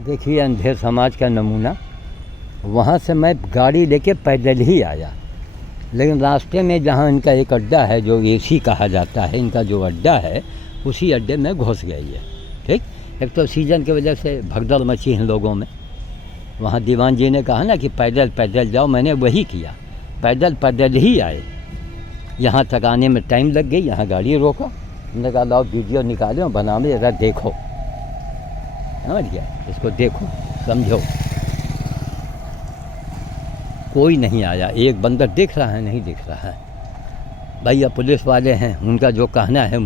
देखिए अंधेर समाज का नमूना। वहाँ से मैं गाड़ी लेके पैदल ही आया, लेकिन रास्ते में जहाँ इनका एक अड्डा है जो एसी कहा जाता है, इनका जो अड्डा है उसी अड्डे में घुस गई है। ठीक, एक तो सीजन की वजह से भगदड़ मची इन लोगों में। वहाँ दीवान जी ने कहा ना कि पैदल पैदल जाओ, मैंने वही किया, पैदल पैदल ही आए। यहाँ तक आने में टाइम लग गई, यहाँ गाड़ी रोका, हमने कहा लाओ वीडियो निकालो बना में ज़रा देखो, समझ गया, इसको देखो समझो। कोई नहीं आया, एक बंदर दिख रहा है नहीं दिख रहा है। भैया पुलिस वाले हैं, उनका जो कहना है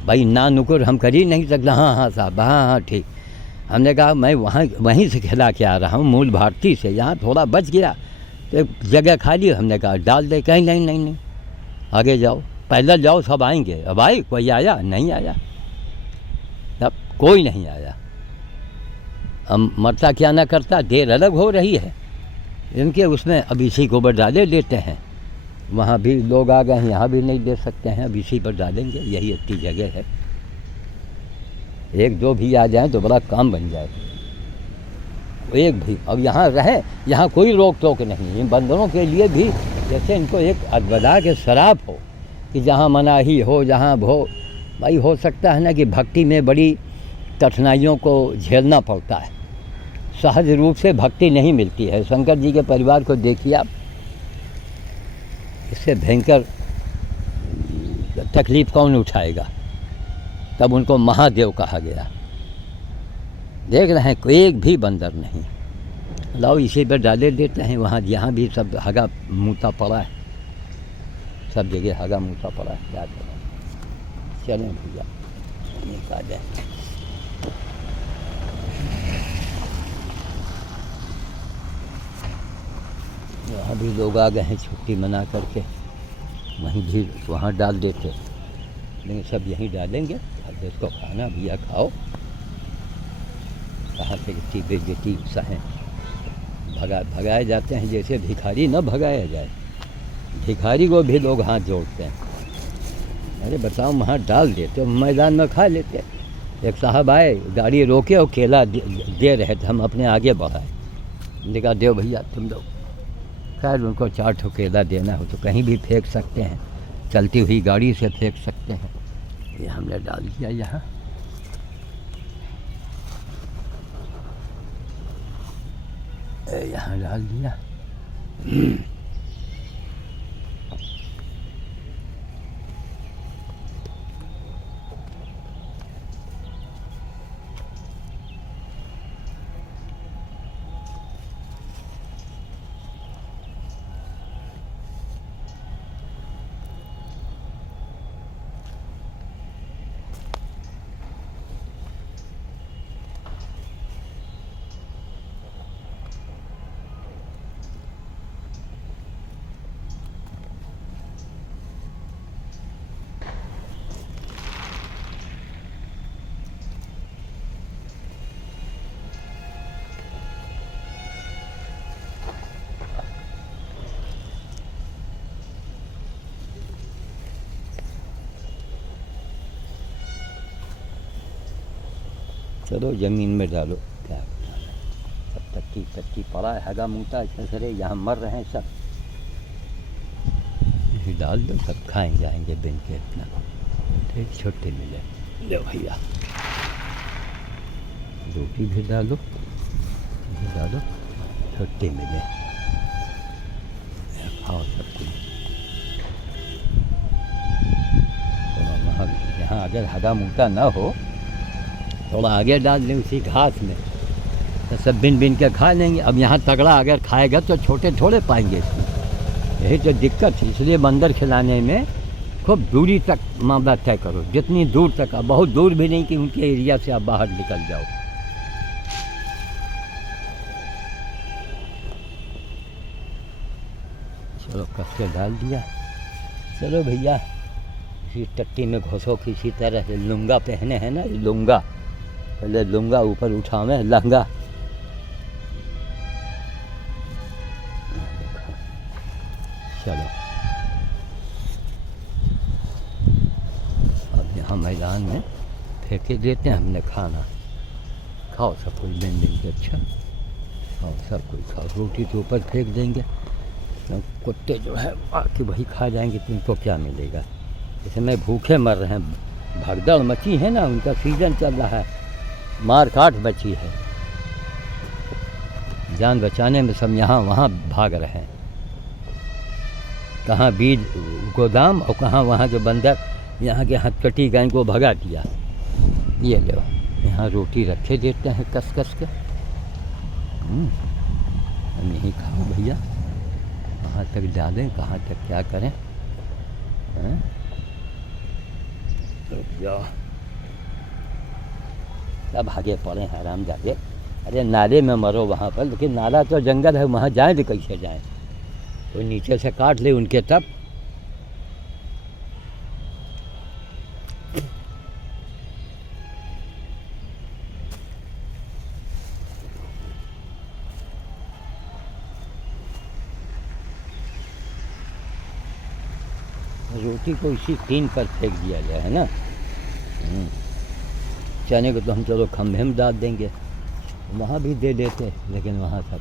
भाई ना नुकुर हम कर ही नहीं सकते। हाँ साहब, हाँ ठीक। हमने कहा मैं वहीं से खिला के आ रहा हूँ, मूल भारती से, यहाँ थोड़ा बच गया तो जगह खाली, हमने कहा डाल दे। कहीं नहीं आगे जाओ, पैदल जाओ, सब आएंगे। अब आए, कोई आया नहीं आया, तब कोई नहीं आया। हम मरता क्या ना करता, देर अलग हो रही है इनके उसमें, अब इसी को ऊपर डाले लेते हैं। वहाँ भी लोग आ गए हैं, यहाँ भी नहीं दे सकते हैं, अब इसी पर डालेंगे, यही अच्छी जगह है। एक दो भी आ जाए तो बड़ा काम बन जाए। एक भी अब यहाँ रहे, यहाँ कोई रोक टोक नहीं। इन बंदरों के लिए भी जैसे इनको एक अदबदा के शराब हो कि जहाँ मनाही हो, जहाँ हो। भाई हो सकता है ना कि भक्ति में बड़ी कठिनाइयों को झेलना पड़ता है, सहज रूप से भक्ति नहीं मिलती है। शंकर जी के परिवार को देखिए आप, इससे भयंकर तकलीफ़ कौन उठाएगा। तब उनको महादेव कहा गया। देख रहे हैं कोई एक भी बंदर नहीं। लाओ इसी पर डाले देते हैं। वहाँ यहाँ भी सब हगा मूता पड़ा है, सब जगह हगा मूता पड़ा है। क्या करें, चलें भैया निकालें। वहाँ भी लोग आ गए हैं छुट्टी मना करके, वहीं भी वहाँ डाल देते, लेकिन सब यहीं डालेंगे। अब इसको खाना भैया खाओ, कहाँ से इतनी बेइज्जती सहें। भगाए जाते हैं जैसे भिखारी न भगाया जाए। भिखारी को भी लोग हाथ जोड़ते हैं। अरे बताओ, वहाँ डाल देते, मैदान में खा लेते। एक साहब आए, गाड़ी रोके और केला दे रहे थे, हम अपने आगे बढ़ाए, देखा दो भैया तुम दो। खैर उनको 4 ठो केला देना हो तो कहीं भी फेंक सकते हैं, चलती हुई गाड़ी से फेंक सकते हैं। ये हमने डाल दिया यहाँ। यहाँ डाल दिया। चलो ज़मीन में डालो, क्या करना है। सब तक्की पड़ा है, हगा मूता सरे यहाँ मर रहे हैं सब। यही डाल दो, सब खाएँ जाएंगे बिन के इतना। ठीक, छोटे मिले लो भैया। रोटी भी डालो, छोटे मिले, खाओ सब कुछ। यहाँ अगर हगा मूता ना हो, थोड़ा आगे डाल दें उसी घास में, तो सब बिन के खा लेंगे। अब यहाँ तगड़ा अगर खाएगा तो छोटे थोड़े पाएंगे इसमें, यही तो दिक्कत है। इसलिए बंदर खिलाने में खूब दूरी तक मामला तय करो, जितनी दूर तक, बहुत दूर भी नहीं कि उनके एरिया से आप बाहर निकल जाओ। चलो कस के डाल दिया। चलो भैया इसी टट्टी में घुसो किसी तरह से। लुंगा पहने हैं ना, लुंगा, पहले लुंगा ऊपर उठावे, लहंगा। चलो अब यहाँ मैदान में फेंके देते हैं। हमने खाना खाओ, सब कुछ बेच देंगे। अच्छा खाओ, सब कुछ खाओ, रोटी तो ऊपर फेंक देंगे, तो कुत्ते जो है आके वही खा जाएंगे, तुमको क्या मिलेगा। इस समय भूखे मर रहे हैं, भगदड़ मची है ना, उनका सीजन चल रहा है, मार काट मची है, जान बचाने में सब यहाँ वहाँ भाग रहे हैं। कहाँ बीज गोदाम और कहाँ वहाँ जो बंदर यहाँ के हथकटी गाय को भगा दिया। ये लो, यहाँ रोटी रखे देते हैं कस कस के। हम यहीं खाओ भैया, कहाँ तक डालें, कहाँ तक क्या करें। रुक जाओ, सब भागे पड़े हैं आराम जाके। अरे नाले में मरो वहाँ पर, लेकिन नाला तो जंगल है, वहाँ जाएँ तो कैसे जाएँ, तो नीचे से काट ले उनके तब। रोटी को इसी टीन पर फेंक दिया गया है ना। चने को तो हम चलो खम्भे में डाल देंगे, वहाँ भी दे देते, लेकिन वहाँ सब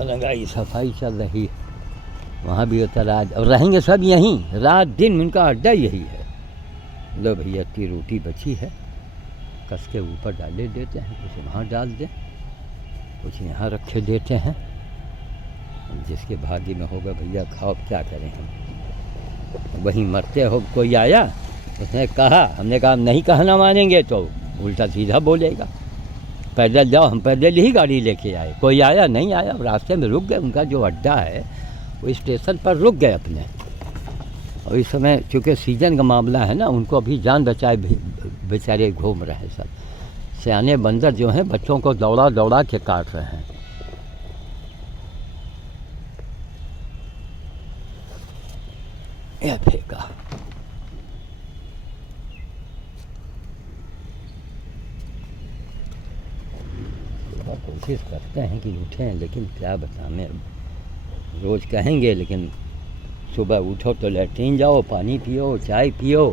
रंगाई सफाई चल रही है, वहाँ भी होता रात, और रहेंगे सब यहीं रात दिन, उनका अड्डा यही है। लो भैया, इतनी रोटी बची है, कस के ऊपर डाले देते हैं, कुछ वहाँ डाल दें, कुछ यहाँ रखे देते हैं, जिसके भाग्य में होगा भैया खाओ, क्या करें हम। वहीं मरते हो। कोई आया, उसने कहा, हमने कहा नहीं कहना मानेंगे तो उल्टा सीधा बोलेगा, पैदल जाओ, हम पैदल ही गाड़ी लेके आए। कोई आया नहीं आया, रास्ते में रुक गए, उनका जो अड्डा है वो स्टेशन पर रुक गए अपने। और इस समय चूँकि सीजन का मामला है ना, उनको अभी जान बचाए बेचारे घूम रहे हैं सब। सियाने बंदर जो हैं बच्चों को दौड़ा दौड़ा के काट रहे हैं। यह फेंका, कोशिश करते हैं कि उठें, लेकिन क्या बताएं, रोज़ कहेंगे, लेकिन सुबह उठो तो लैट्रीन जाओ, पानी पियो, चाय पियो,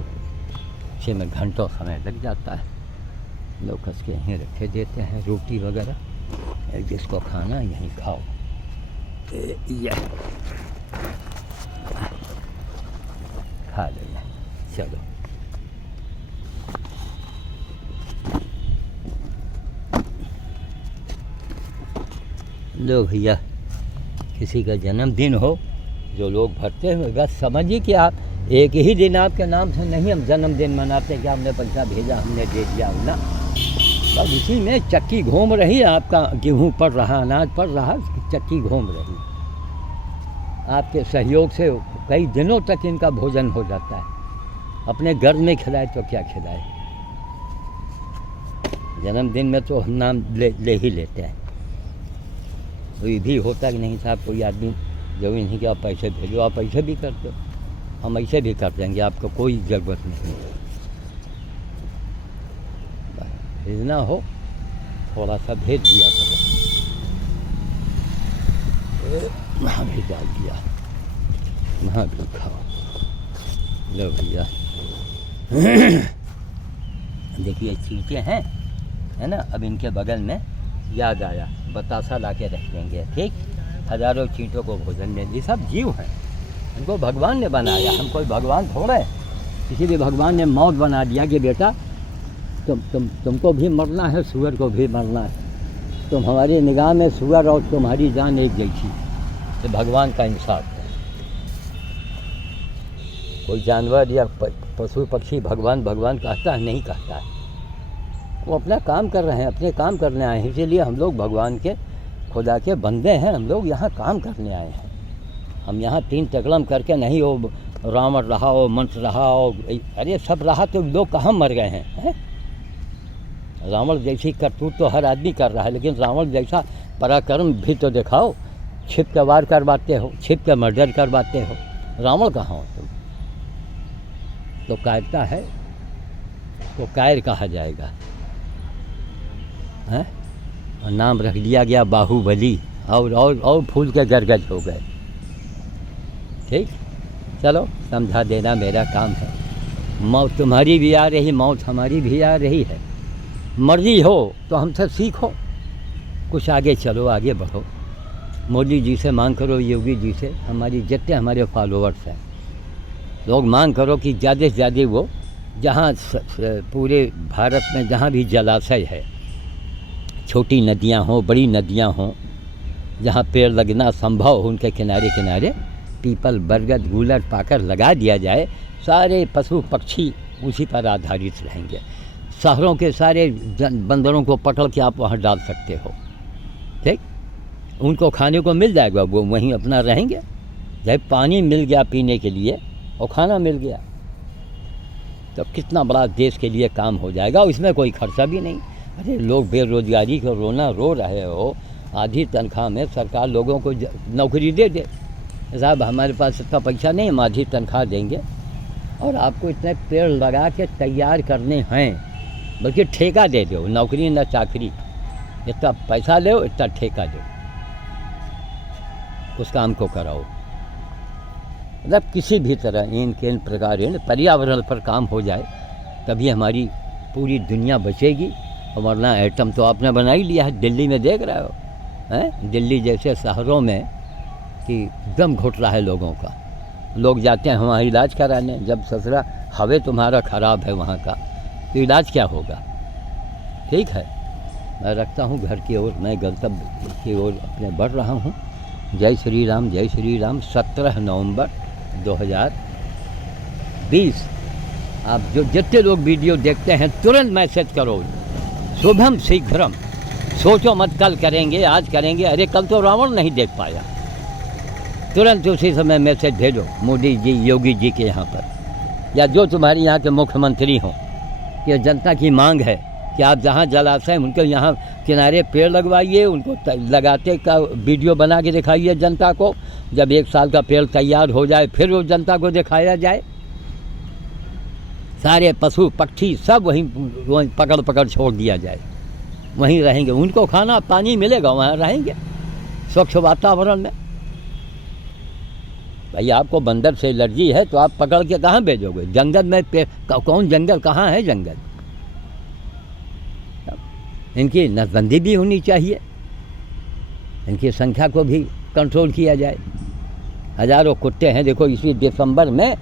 इसी में घंटों समय लग जाता है। लोग कस के यहीं रखे देते हैं रोटी वगैरह, जिसको खाना यहीं खाओ। यह खा लेना, चलो। लो भैया, किसी का जन्मदिन हो, जो लोग भरते हैं, बस समझिए कि आप एक ही दिन आपके नाम से नहीं हम जन्मदिन मनाते कि आपने पैसा भेजा, हमने दे दिया ना। बस इसी में चक्की घूम रही, आपका गेहूँ पड़ रहा, अनाज पड़ रहा, चक्की घूम रही। आपके सहयोग से कई दिनों तक इनका भोजन हो जाता है। अपने घर में खिलाए तो क्या खिलाए, जन्मदिन में तो हम नाम ले ही लेते हैं। तो ये भी होता कि नहीं साहब, कोई आदमी जब नहीं कि आप पैसे भेजो, आप ऐसे भी करते हो, हम ऐसे भी कर देंगे, आपको कोई ज़रूरत नहीं। भेजना हो थोड़ा सा भेज दिया करो। वहाँ भी डाल दिया, वहाँ भी खाओ। लो भैया, देखिए चींटे हैं, है ना, अब इनके बगल में याद आया, बतासा ला के रख देंगे, ठीक। हज़ारों चींटों को भोजन दें, ये सब जीव हैं, इनको भगवान ने बनाया, हम कोई भगवान थोड़े। इसीलिए भगवान ने मौत बना दिया कि बेटा तुमको भी मरना है, सूअर को भी मरना है। तुम हमारी निगाह में सूअर और तुम्हारी जान एक जैसी, तो भगवान का इंसाफ है। कोई जानवर या पशु पक्षी भगवान भगवान कहता है, नहीं कहता है। वो अपना काम कर रहे हैं, अपने काम करने आए हैं, इसीलिए हम लोग भगवान के खुदा के बंदे हैं, हम लोग यहाँ काम करने आए हैं। हम यहाँ तीन तकलम करके नहीं, हो रावण रहा हो, मंत्र रहा हो, अरे सब रहा तो लोग कहाँ मर गए हैं। रावण जैसी करतूत तो हर आदमी कर रहा है, लेकिन रावण जैसा पराक्रम भी तो दिखाओ। छिप के वार करवाते हो, छिप के मर्डर करवाते हो, रावण कहाँ हो तुम। तो कायरता है तो कायर कहा जाएगा, हैं। और नाम रख दिया गया बाहुबली, और फूल के गरगज हो गए। ठीक, चलो समझा देना मेरा काम है। मौत तुम्हारी भी आ रही, मौत हमारी भी आ रही है, मर्जी हो तो हमसे सीखो, कुछ आगे चलो, आगे बढ़ो। मोदी जी से मांग करो, योगी जी से, हमारी जितने हमारे फॉलोअर्स हैं, लोग मांग करो कि ज़्यादा से ज़्यादा वो जहाँ पूरे भारत में जहाँ भी जलाशय है, छोटी नदियाँ हों, बड़ी नदियाँ हों, जहाँ पेड़ लगना संभव हो, उनके किनारे किनारे पीपल, बरगद, गूलर, पाकर लगा दिया जाए। सारे पशु पक्षी उसी पर आधारित रहेंगे। शहरों के सारे बंदरों को पकड़ के आप वहाँ डाल सकते हो, ठीक, उनको खाने को मिल जाएगा, वो वहीं अपना रहेंगे। जब पानी मिल गया पीने के लिए और खाना मिल गया, तो कितना बड़ा देश के लिए काम हो जाएगा। इसमें कोई खर्चा भी नहीं। अरे लोग बेरोजगारी को रोना रो रहे हो, आधी तनख्वाह में सरकार लोगों को नौकरी दे दे। साहब हमारे पास इतना पैसा नहीं, हम आधी तनख्वाह देंगे और आपको इतने पेड़ लगा के तैयार करने हैं, बल्कि ठेका दे दो, नौकरी न चाकरी, इतना पैसा लो, इतना ठेका दो, उस काम को कराओ। मतलब किसी भी तरह इन प्रकार पर्यावरण पर काम हो जाए, तभी हमारी पूरी दुनिया बचेगी। वरना एटम तो आपने बना ही लिया है, दिल्ली में देख रहे हो हैं, दिल्ली जैसे शहरों में कि दम घुट रहा है लोगों का। लोग जाते हैं वहाँ इलाज कराने, जब ससुरा हवे तुम्हारा ख़राब है वहाँ का, तो इलाज क्या होगा। ठीक है, मैं रखता हूँ घर की ओर, मैं गंतव्य की ओर अपने बढ़ रहा हूँ। जय श्री राम, जय श्री राम। 17 नवंबर 2020। आप जो जितने लोग वीडियो देखते हैं तुरंत मैसेज करो, शुभम शीघ्रम। सोचो मत कल करेंगे, आज करेंगे, अरे कल तो रावण नहीं देख पाया। तुरंत उसी समय मैसेज भेजो मोदी जी, योगी जी के यहाँ पर, या जो तुम्हारे यहाँ के मुख्यमंत्री हों, कि जनता की मांग है कि आप जहाँ जलाशय उनके यहाँ किनारे पेड़ लगवाइए, उनको लगाते का वीडियो बना के दिखाइए जनता को। जब 1 साल का पेड़ तैयार हो जाए फिर वो जनता को दिखाया जाए। सारे पशु पक्षी सब वहीं पकड़ पकड़ छोड़ दिया जाए, वहीं रहेंगे, उनको खाना पानी मिलेगा, वहाँ रहेंगे स्वच्छ वातावरण में। भाई आपको बंदर से एलर्जी है तो आप पकड़ के कहाँ भेजोगे? जंगल में कौन जंगल, कहाँ है जंगल? इनकी नसबंदी भी होनी चाहिए, इनकी संख्या को भी कंट्रोल किया जाए। हज़ारों कुत्ते हैं, देखो इसी दिसंबर में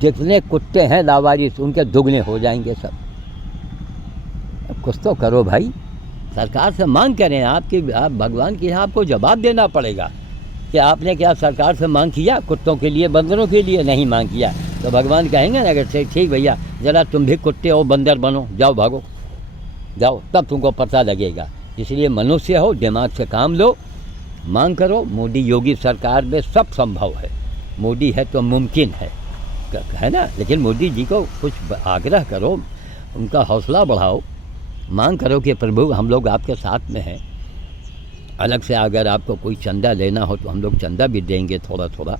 जितने कुत्ते हैं लावारिस, उनके दुगने हो जाएंगे सब। अब कुछ तो करो भाई, सरकार से मांग करें। आप भगवान के यहाँ आपको जवाब देना पड़ेगा कि आपने क्या सरकार से मांग किया? कुत्तों के लिए, बंदरों के लिए नहीं मांग किया तो भगवान कहेंगे ना, अगर ठीक भैया ज़रा तुम भी कुत्ते हो, बंदर बनो, जाओ भागो जाओ, तब तुमको पता लगेगा। इसलिए मनुष्य हो, दिमाग से काम लो, मांग करो। मोदी योगी सरकार में सब संभव है, मोदी है तो मुमकिन है ना। लेकिन मोदी जी को कुछ आग्रह करो, उनका हौसला बढ़ाओ, मांग करो कि प्रभु हम लोग आपके साथ में हैं। अलग से अगर आपको कोई चंदा लेना हो तो हम लोग चंदा भी देंगे थोड़ा थोड़ा,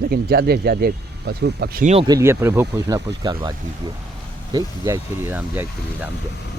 लेकिन ज़्यादा से ज़्यादा पशु पक्षियों के लिए प्रभु कुछ ना कुछ करवा दीजिए। ठीक, जय श्री राम, जय श्री राम, जय श्री राम।